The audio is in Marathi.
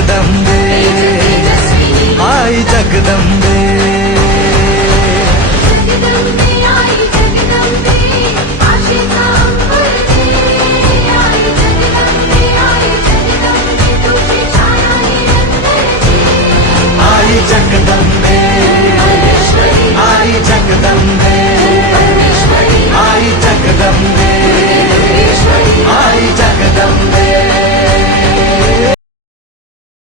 जगदम्बे आई जगदम्बे आई जगदम्बे